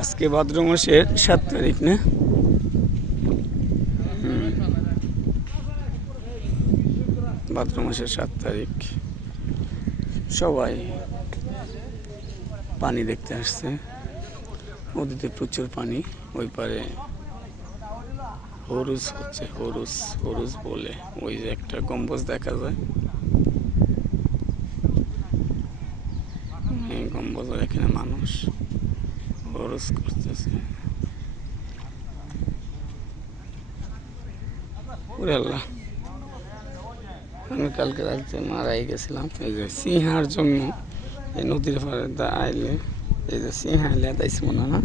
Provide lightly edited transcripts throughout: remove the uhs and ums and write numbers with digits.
আজকে ভাদ্র মাসের 7 তারিখ না? ভাদ্র মাসের 7 তারিখ। সবাই পানি দেখতে আসছে। নদীতে প্রচুর পানি। ওই পারে হরুজ হচ্ছে, হরুজ হরুজ বলে ওই যে একটা গম্বুজ দেখা যায়, এই গম্বুজের এখানে মানুষ হরুজ করতেছে। ওরে আল্লাহ, আমি কালকে রাত্রে মারাই গেছিলাম এই যে সিংহার জন্য। এই নদীর পাড়ে আইলে এই যে সিংহ আইলে তাইছি মনে না,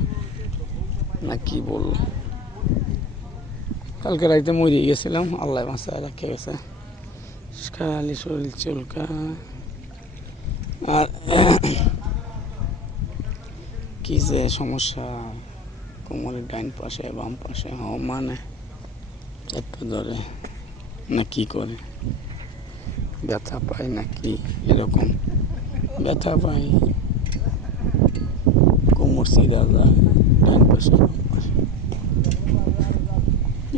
না কি বলবো, কালকে রাইতে মরে গেছিলাম। আল্লাহ বাঁচায় রাখে গেছে, খালি শরীর চুলকা। আর কি যে সমস্যা, কোমরের ডাইন পাশে বাম পাশে মানে চাপে ধরে না কি করে, ব্যথা পাই নাকি এরকম ব্যথা পাই, কোমর সিধা যায় ডান পাশে বাম পাশে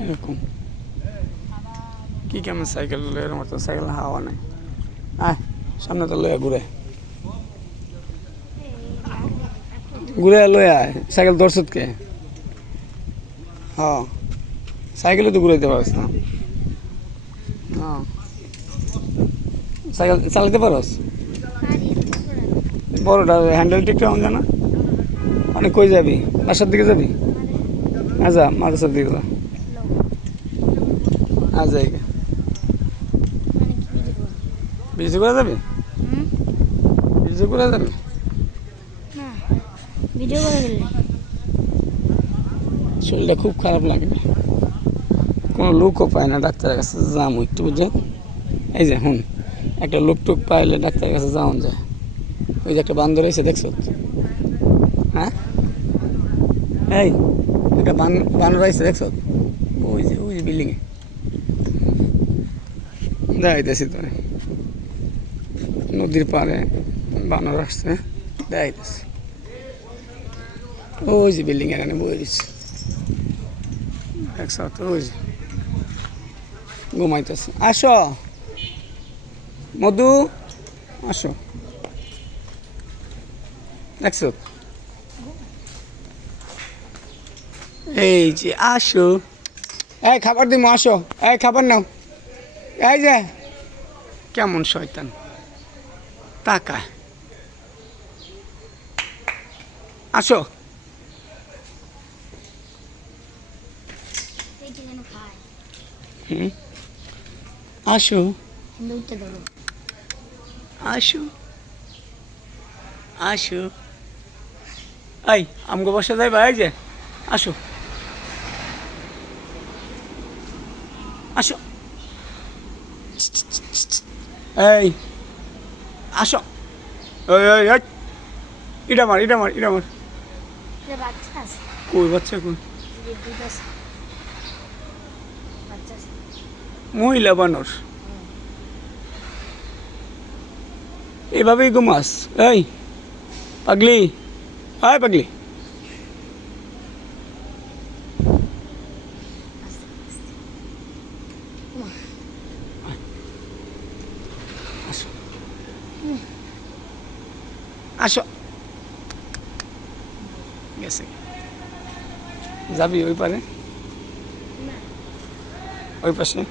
এরকম। কি কেমন সাইকেলের মতো, সাইকেল হাওয়া নাই। আয় সামনে তো লয়া ঘুরে ঘুরে লয়ে আয়, সাইকেল দর্শত কে? হ্যাঁ সাইকেলে তো ঘুরাইতে পারস না। হ্যাঁ সাইকেল চালাতে পারস? বড়টা হ্যান্ডেল ঠিক কেমন জানা? মানে কই যাবি, বাসার দিকে যাবি? আচ্ছা মাদ্রাসার দিকে যা। আচ্ছা বিজু করে যাবি? বিজু করে যাবি? ভিডিও করে গেলে শরীরটা খুব খারাপ লাগে, কোনো লোকও পায় না ডাক্তারের কাছে যাবো একটু, বুঝছেন? এই যে হুন একটা লোক টুক পাইলে ডাক্তারের কাছে যাওয়া যায়। ওই যে একটা বান্দর এসে দেখছো? হ্যাঁ এই একটা বানর এসে দেখছো? ওই যে বিল্ডিংয়ে দেখাইতেছি তোরে, নদীর পাড়ে বানর আসছে দেখাইতেছি। ওই যে বিল্ডিং এখানে বয়ে দিচ্ছে একসাথে, ওই যে ঘুমাইতেছে। আসো মধু, আসো, দেখছো? এই যে আসো, এই খাবার দিমো, আসো, এই খাবার নাও। এই যে কেমন শয়তান তাকায়, আসো। হুম আসো আসো আসো, এই আমগো বসে যাই ভাই, যে আসো আসো, এই আসো, এই ইটা মার ইটা মার ইটা মার। কই বাচ্চা কই? মহিলা বানর এভাবেই ঘুমাস? এই পাগলি, আয় পাগলি, আসো আসো, গেছে যাবি ওই পারে, ওই পাশে?